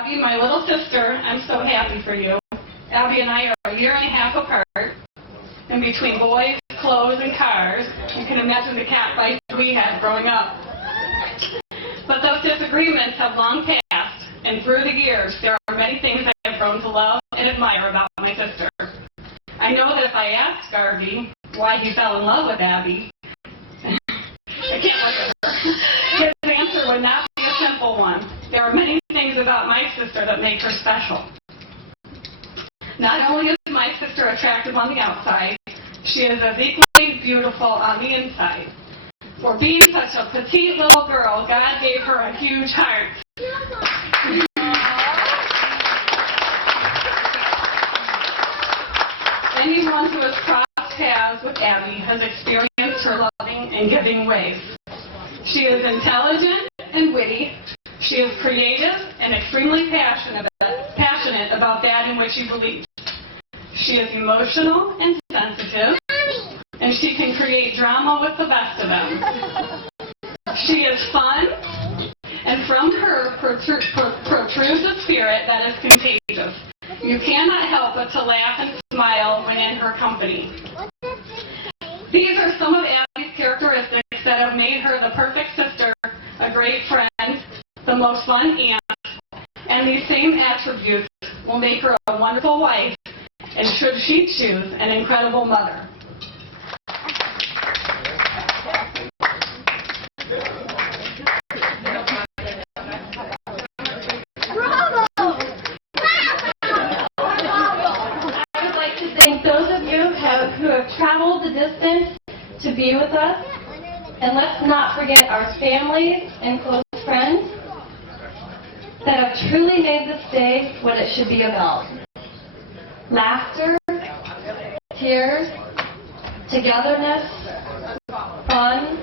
Abby, my little sister, I'm so happy for you. Abby and I are a year and a half apart. And between boys, clothes, and cars, you can imagine the cat fights we had growing up. But those disagreements have long passed, and through the years, there are many things I have grown to love and admire about my sister. I know that if I asked Garvey why he fell in love with Abby, I can't look at her, his answer would not be a simple one. There are many things about my sister that make her special. Not only is my sister attractive on the outside, she is as equally beautiful on the inside. For being such a petite little girl, God gave her a huge heart. Anyone who has crossed paths with Abby has experienced her loving and giving ways. She is intelligent and witty. She is creative and extremely passionate about that in which she believes. She is emotional and sensitive, and she can create drama with the best of them. She is fun, and from her protrudes a spirit that is contagious. You cannot help but to laugh and smile when in her company. These are some of Abby's characteristics that have made her the perfect sister, a great friend, the most fun aunt, and these same attributes will make her a wonderful wife, and should she choose, an incredible mother. I would like to thank those of you who have traveled the distance to be with us, and let's not forget our families and close friends that have truly made this day what it should be about. Laughter, tears, togetherness, fun,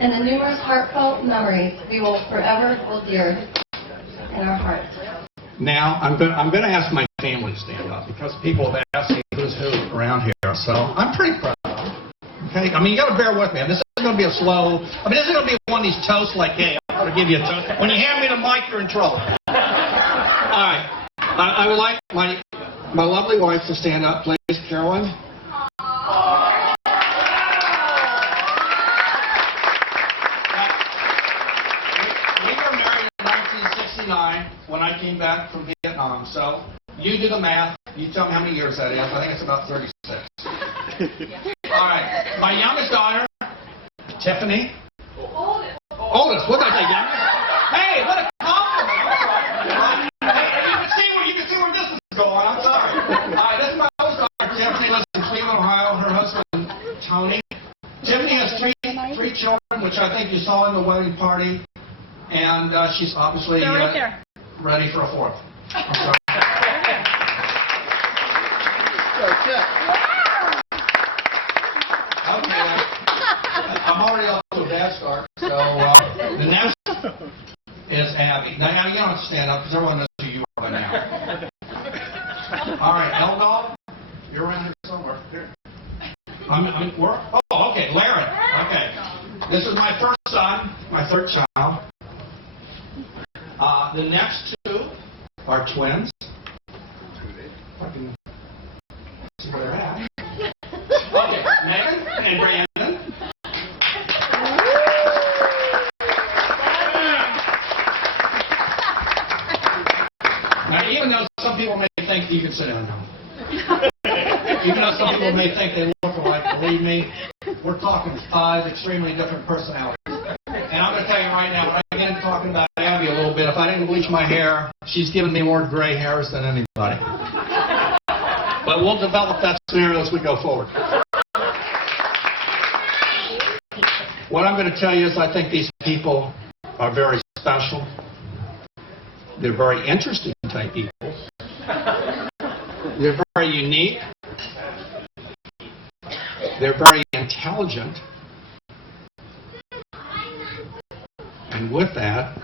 and the numerous heartfelt memories we will forever hold dear in our hearts. Now, I'm going to ask my family to stand up because people have asked me who's who around here, so I'm pretty proud of them. Okay? I mean, you got to bear with me. This isn't going to be a slow, this isn't going to be one of these toasts like, hey, I'm going to give you a toast. When you hand me the mic, you're in trouble. All right. I would like my lovely wife to stand up, please, Carolyn. We were married in 1969 when I came back from Vietnam. So you do the math. You tell me how many years that is. I think it's about 36. All right. My youngest daughter, Tiffany. Oldest. What did I say, youngest? Hey, what a compliment. Hey, you can see where this is going. I'm sorry. All right, this is my oldest daughter, Tiffany, lives in Cleveland, Ohio. Her husband, Tony. Tiffany has three children, which I think you saw in the wedding party. And she's obviously ready for a fourth. I'm sorry. Okay. I'm already off to a bad start. So the next is Abby. Now you don't have to stand up because everyone knows who you are by now. All right, L-Dog, you're around here somewhere. Here. Okay, Larry. Okay. This is my first son, my third child. The next two are twins. I can see where they're at. Okay, Megan and Brandon. Now, even though some people may think you can sit down now. Even though some people may think they look alike, believe me, we're talking 5 extremely different personalities. And I'm going to tell you right now, when I get into talking about Abby a little bit, if I didn't bleach my hair, she's given me more gray hairs than anybody. But we'll develop that scenario as we go forward. What I'm going to tell you is I think these people are very special. They're very interesting type people. They're very unique. They're very intelligent. And with that,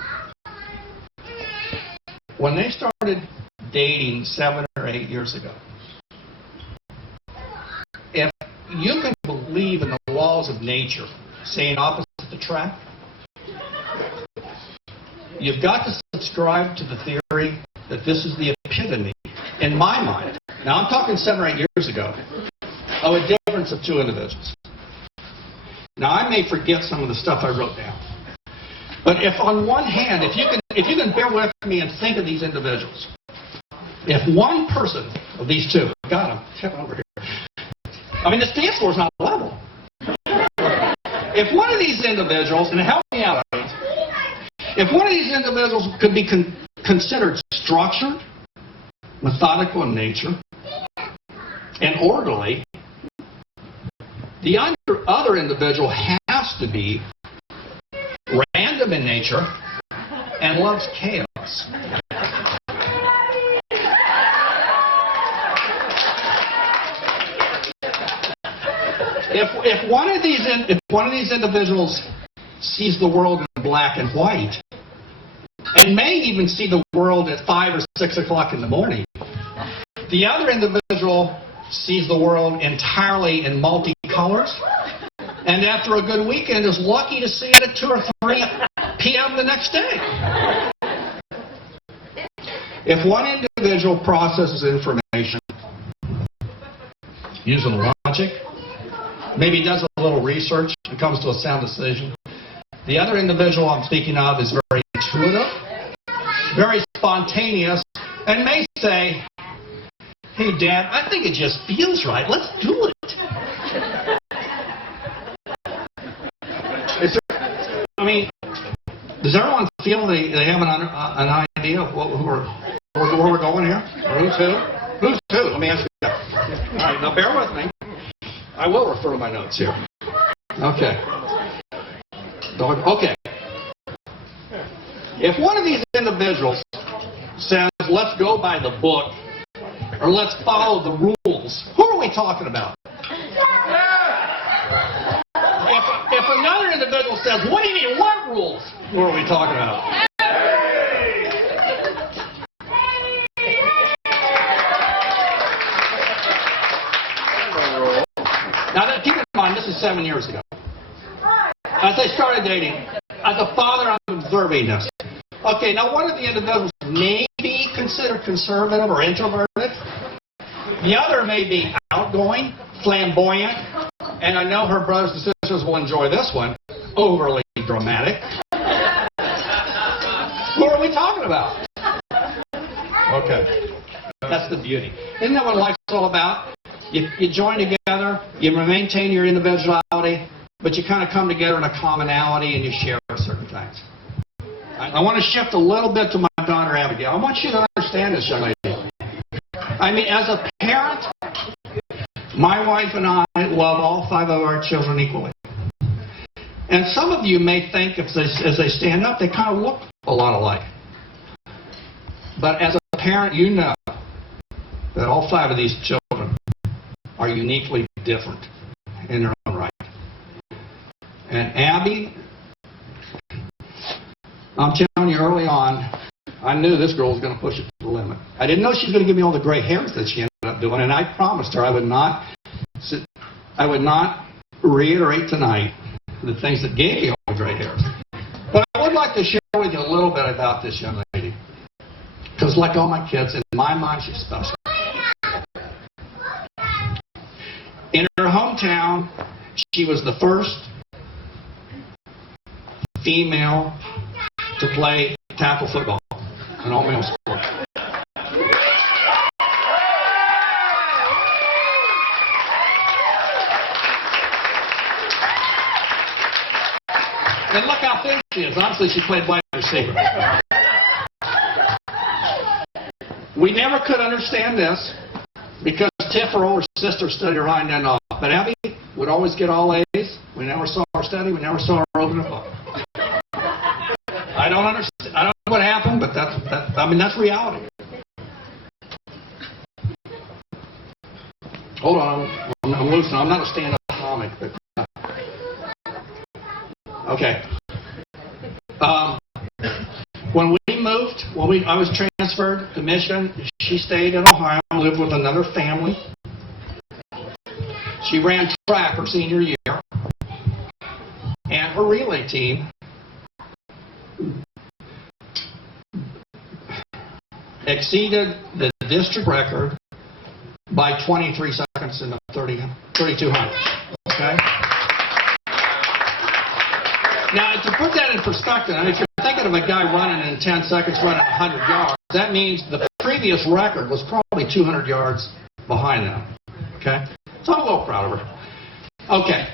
when they started dating 7 or 8 years ago, if you can believe in the laws of nature, saying opposites attract, you've got to subscribe to the theory that this is the epitome, in my mind, now I'm talking 7 or 8 years ago, of a difference of two individuals. Now I may forget some of the stuff I wrote down, but if on one hand, if you can bear with me and think of these individuals, if one person of these two, God, I'm tipping over here. I mean, the dance floor is not level. If one of these individuals, and help me out, if one of these individuals could be considered structured, methodical in nature, and orderly, the other individual has to be random in nature and loves chaos. If one of these individuals sees the world in black and white, and may even see the world at 5 or 6 o'clock in the morning, the other individual sees the world entirely in multicolors, and after a good weekend is lucky to see it at 2 or 3 p.m. the next day. If one individual processes information using logic, maybe does a little research and comes to a sound decision, the other individual I'm speaking of is very intuitive, very spontaneous, and may say, "Hey, Dad, I think it just feels right. Let's do it." Does everyone feel they have an idea of where we're going here? Who's who? Who's who? Let me ask you that. All right, now bear with me. I will refer to my notes here. Okay. Okay. If one of these individuals says, "Let's go by the book," or "Let's follow the rules," who are we talking about? If another individual says, "What do you mean, what rules?" Who are we talking about? Now, keep in mind, this is 7 years ago. As I started dating, as a father, I'm observing this. Okay, now one of the individuals may be considered conservative or introverted. The other may be outgoing, flamboyant, and I know her brothers and sisters will enjoy this one, overly dramatic. Who are we talking about? Okay. That's the beauty. Isn't that what life's all about? You join together, you maintain your individuality, but you kind of come together in a commonality and you share certain things. I want to shift a little bit to my daughter Abigail. I want you to understand this, young lady. I mean, as a parent, my wife and I love all 5 of our children equally. And some of you may think, as they stand up, they kind of look a lot alike. But as a parent, you know that all 5 of these children are uniquely different in their own right. And Abby, I'm telling you early on, I knew this girl was going to push it to the limit. I didn't know she was going to give me all the gray hairs that she ended up doing, and I promised her I would not reiterate tonight the things that gave me all the gray hairs. But I would like to share with you a little bit about this young lady. Because like all my kids, in my mind, she's special. In her hometown, she was the first female to play tackle football, an all-male sport. And look how thin she is. Obviously, she played wide receiver. We never could understand this because Tiff, her older sister, studied her hind end off. But Abby would always get all A's. We never saw her study. We never saw her open a book. I don't understand. I don't know what happened, but that's reality. Hold on, I'm losing. I'm not a stand-up comic, but okay. When we moved, I was transferred to Michigan. She stayed in Ohio, lived with another family. She ran track her senior year, and her relay team exceeded the district record by 23 seconds in the 3,200. Okay? Now, to put that in perspective, I mean, if you're thinking of a guy running in 10 seconds, running 100 yards, that means the previous record was probably 200 yards behind them. Okay? So I'm a little proud of her. Okay.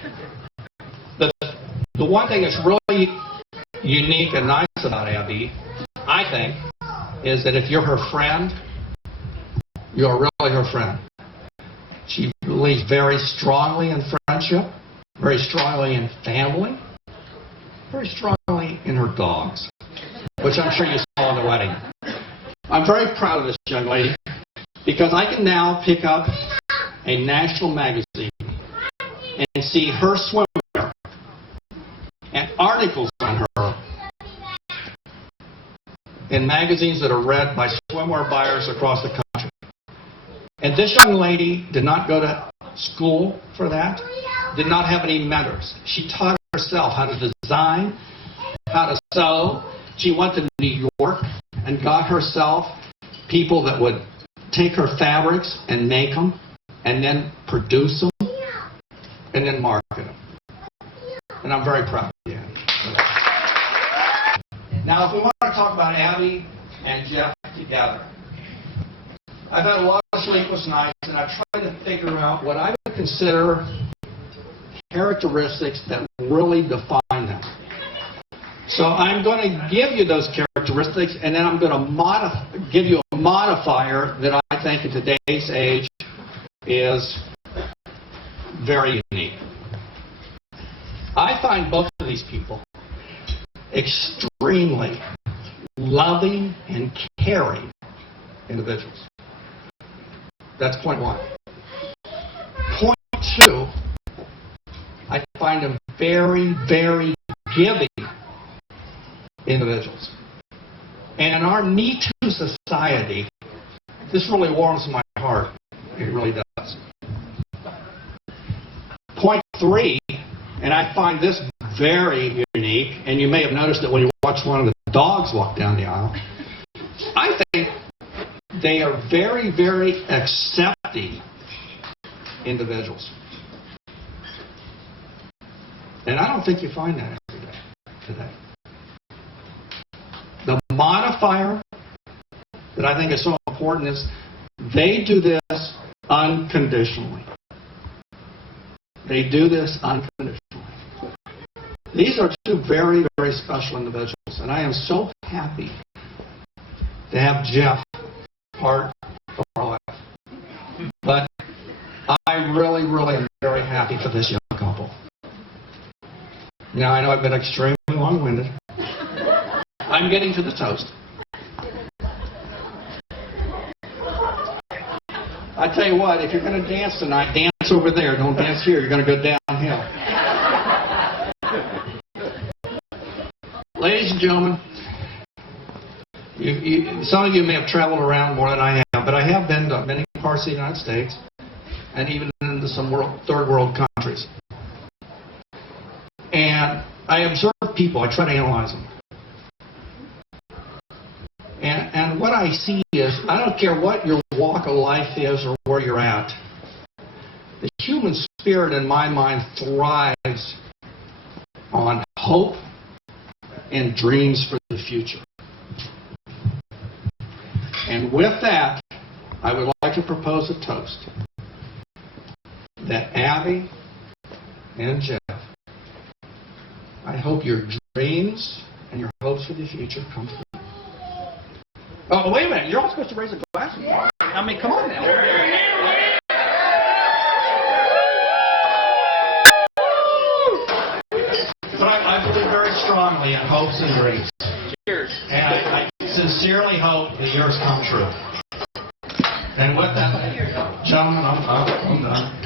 The one thing that's really unique and nice about Abby, I think, is that if you're her friend, you're really her friend. She believes very strongly in friendship, very strongly in family, very strongly in her dogs, which I'm sure you saw in the wedding. I'm very proud of this young lady because I can now pick up a national magazine and see her swimwear and articles on her in magazines that are read by swimwear buyers across the country. And this young lady did not go to school for that, did not have any mentors. She taught herself how to design, how to sew. She went to New York and got herself people that would take her fabrics and make them and then produce them and then market them. And I'm very proud of you. Now, if we want to talk about Abby and Jeff together, I've had a lot of sleepless nights, and I've tried to figure out what I would consider characteristics that really define them. So I'm going to give you those characteristics, and then I'm going to give you a modifier that I think in today's age is very unique. I find both of these people extremely loving and caring individuals. That's point one. Point two, I find them very, very giving individuals. And in our Me Too society, this really warms my heart. It really does. Point three, and I find this very unique, and you may have noticed that when you watch one of the dogs walk down the aisle, I think they are very, very accepting individuals. And I don't think you find that every day today. The modifier that I think is so important is they do this unconditionally. They do this unconditionally. These are two very, very special individuals, and I am so happy to have Jeff part of our life. But I really, really am very happy for this young couple. Now, I know I've been extremely long-winded. I'm getting to the toast. I tell you what, if you're going to dance tonight, dance over there. Don't dance here. You're going to go downhill. Ladies and gentlemen, some of you may have traveled around more than I have, but I have been to many parts of the United States and even into some third world countries. And I observe people. I try to analyze them. And what I see is, I don't care what your walk of life is or where you're at, the human spirit in my mind thrives on hope and dreams for the future. And with that, I would like to propose a toast that Abby and Jeff, I hope your dreams and your hopes for the future come true. Oh, wait a minute. You're all supposed to raise a glass? I mean, come on now. But I believe very strongly in hopes and dreams. Cheers. And I sincerely hope that yours come true. And with that, gentlemen, I'm done.